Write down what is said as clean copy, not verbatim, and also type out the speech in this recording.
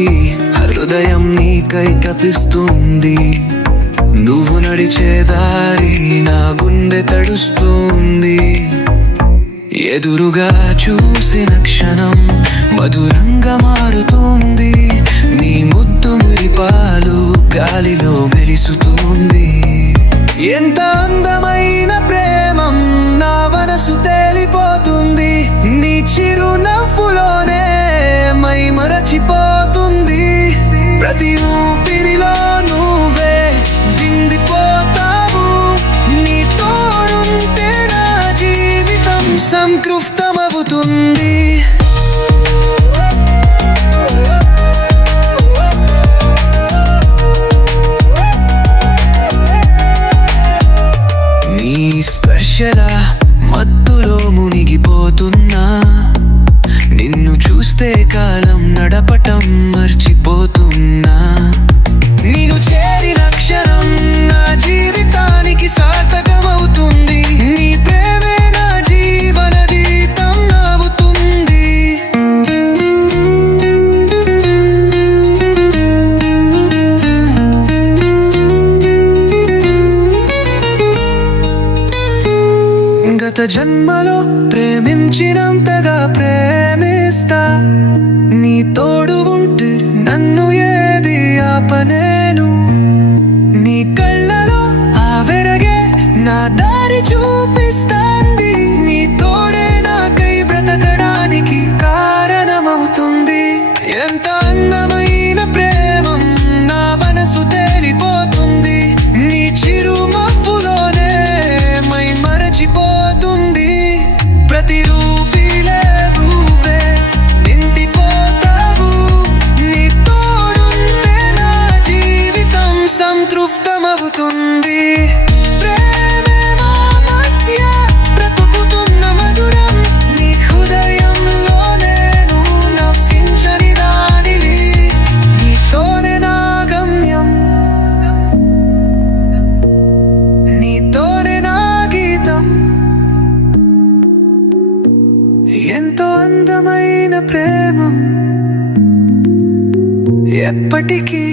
క్షణానికి హృదయం నీకై తపిస్తుంది. నువ్వు నడిచే దారి నా గుండె తడుస్తుంది. ఎదురుగా చూసిన క్షణం మధురంగా మారుతుంది. నీ ముద్దు మురిపాలు గాలిలో మెరిసుతుంది. ఎంత అందమైన ప్రేమం నా మనసు తేలిపోతుంది. నీ చిరునవ్వులోనే మై మరచిపోతుంది. ప్రతి ఊపిరిలో నువ్వే దిండిపోతావు. నీ తోడుంటే నా జీవితం సంతృప్తమవుతుంది. నీ స్పర్శలా మత్తులో మునిగిపోతున్నా. నిన్ను చూస్తే కాలం నడపటం మర్చిపోతున్నా. నేను చేరిన క్షణం నా జీవితానికి సార్థకమవుతుంది. నీ ప్రేమే నా జీవన గీతం అవుతుంది. గత జన్మలో ప్రేమించినంతగా ప్రేమిస్తా. నీ తోడు ఉంటే నన్ను ఏది ఆపనేను. నీ కళ్ళలో ఆవెరగే నా దారి చూపిస్తాంది. నీ తోడే నాకై బ్రతకడానికి కారణమవుతుంది. ఎంత అందమైన ప్రేమం నా మనసు తేలిపోతుంది. నీ చిరునవ్వులోనే మై మరచిపోతుంది. ప్రతి రూపిలే నువ్వే నిండిపోతావు. నీ తోడుంటే నా జీవితం సంతృప్తమవుతుంది. ప్రేమే మా మధ్య బ్రతుకుతున్న మధురం. నీ హృదయంలో నేను నవసించని దానిని. నీతోనే నా గమ్యం, నీతోనే నా గీతం. ఎంతో అందమైన ప్రేమం ఎప్పటికీ